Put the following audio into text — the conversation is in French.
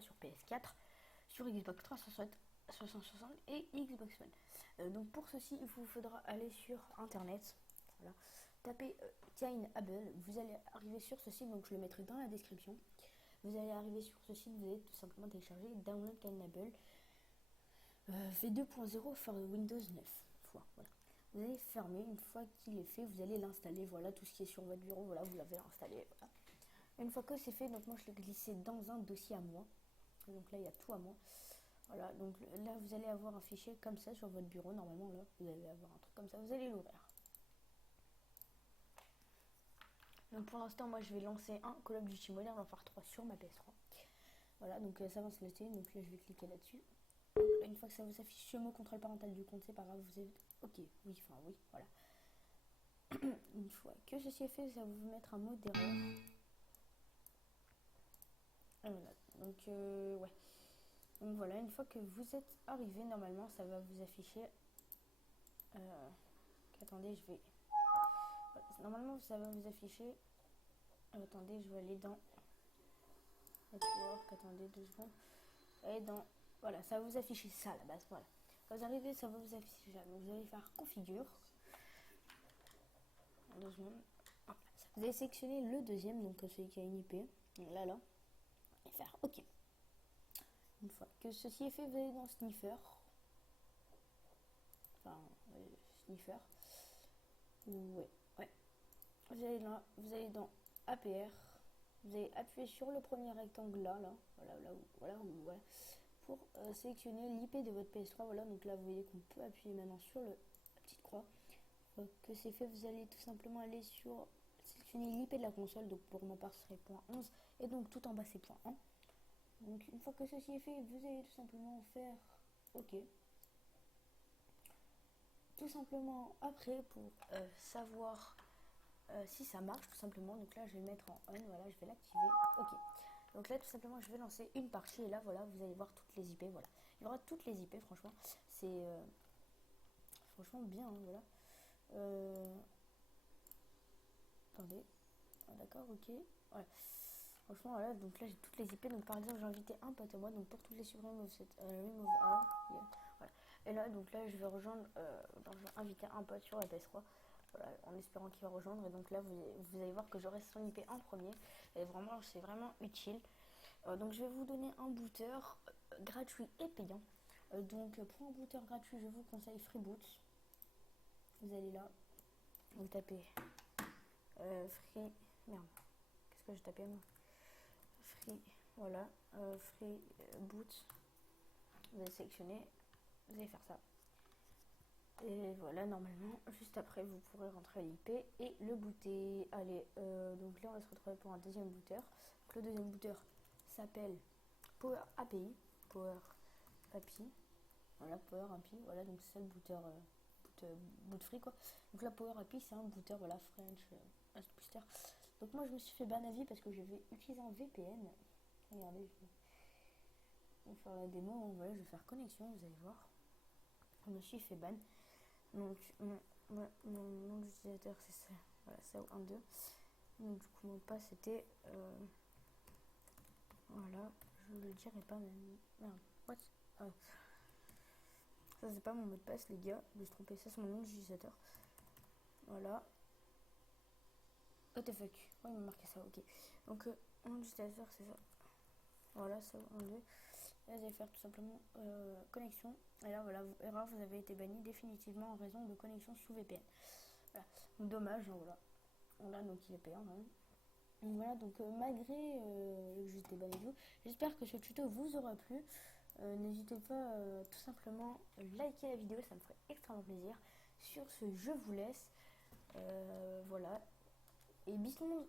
3 sur PS4, sur Xbox 360 et Xbox One. Donc pour ceci, il vous faudra aller sur internet, voilà, taper Kainable, vous allez arriver sur ce site, donc je le mettrai dans la description. Vous allez arriver sur ce site, vous allez tout simplement télécharger Download Kainable V2.0 for Windows 9. Voilà. Vous allez fermer, une fois qu'il est fait, vous allez l'installer, voilà, tout ce qui est sur votre bureau, voilà, vous l'avez installé, voilà. Une fois que c'est fait, donc moi je l'ai glissé dans un dossier à moi, donc là il y a tout à moi, voilà, donc là vous allez avoir un fichier comme ça sur votre bureau, normalement là, vous allez avoir un truc comme ça, vous allez l'ouvrir. Donc pour l'instant, moi je vais lancer un Call of Duty Modern Warfare 3 sur ma PS3, voilà, donc ça va se lancer, donc là je vais cliquer là-dessus. Une fois que ça vous affiche le mot contrôle parental du compte, c'est pas grave, vous êtes ok, oui, enfin oui, voilà. Une fois que ceci est fait, ça va vous mettre un mot d'erreur. Voilà, donc ouais. Donc voilà, une fois que vous êtes arrivé, normalement ça va vous afficher. Attendez, je vais. Voilà, normalement ça va vous afficher. Attendez, je vais aller dans Network. Attendez 2 secondes. Et dans. Voilà, ça va vous afficher ça à la base. Voilà. Quand vous arrivez, ça va vous afficher ça. Donc vous allez faire configure. 2 secondes. Voilà. Vous allez sélectionner le deuxième, donc celui qui a une IP. Là. Et faire OK. Une fois que ceci est fait, vous allez dans Sniffer. Enfin, Sniffer. Ouais. Vous allez là, vous allez dans APR. Vous allez appuyer sur le premier rectangle là. Voilà, pour sélectionner l'IP de votre PS3. Voilà, donc là vous voyez qu'on peut appuyer maintenant sur la petite croix. Une fois que c'est fait, vous allez tout simplement aller sur sélectionner l'IP de la console. Donc pour ma part, ce serait .11 et donc tout en bas c'est .1. Donc une fois que ceci est fait, vous allez tout simplement faire OK. Tout simplement après pour savoir si ça marche tout simplement, donc là je vais le mettre en on, voilà, je vais l'activer, ok. Donc là tout simplement je vais lancer une partie et là voilà vous allez voir toutes les IP, voilà. Il y aura toutes les IP, franchement c'est franchement bien, hein, voilà. Attendez, d'accord, ok, voilà. Franchement voilà, donc là j'ai toutes les IP, donc par exemple j'ai invité un pote à moi, donc pour toutes les supprimer remove all, yeah, voilà. Et là donc là je vais rejoindre, je vais inviter un pote sur la PS3. Voilà, en espérant qu'il va rejoindre. Et donc là, vous allez voir que j'aurai son IP en premier. Et vraiment, c'est vraiment utile. Donc je vais vous donner un booter gratuit et payant. Donc pour un booter gratuit, je vous conseille Freeboot. Vous allez là, vous tapez free. Merde, qu'est-ce que j'ai tapé moi? Free, voilà, free boot. Vous allez sélectionner, vous allez faire ça. Et voilà, normalement, juste après, vous pourrez rentrer l'IP et le booter. Allez, donc là, on va se retrouver pour un deuxième booter. Donc, le deuxième booter s'appelle Power API. Power API. Voilà, Power API. Voilà, donc c'est ça le booter boot free, quoi. Donc là, Power API, c'est un booter, voilà, French booster. Donc moi, je me suis fait ban à vie parce que je vais utiliser un VPN. Regardez, je vais faire la démo. Voilà, je vais faire connexion, vous allez voir. Je me suis fait ban. Donc mon nom d'utilisateur c'est ça, voilà, ça 1, 2. Donc du coup mon mot de passe c'était voilà, je le dirai pas même. Merde, what? Ça c'est pas mon mot de passe les gars, je me suis trompé, ça c'est mon nom d'utilisateur. Voilà. What the fuck? Ouais, il m'a marqué ça, ok. Donc mon nom d'utilisateur c'est ça. Voilà, ça 1, 2. Là, vous allez faire tout simplement connexion. Et là, voilà, erreur, vous avez été banni définitivement en raison de connexion sous VPN. Voilà. Donc, dommage, hein, voilà. On a donc il est payant, hein. Donc voilà, donc malgré que j'étais banni de vous, j'espère que ce tuto vous aura plu. N'hésitez pas tout simplement liker la vidéo, ça me ferait extrêmement plaisir. Sur ce, je vous laisse. Voilà. Et bisous.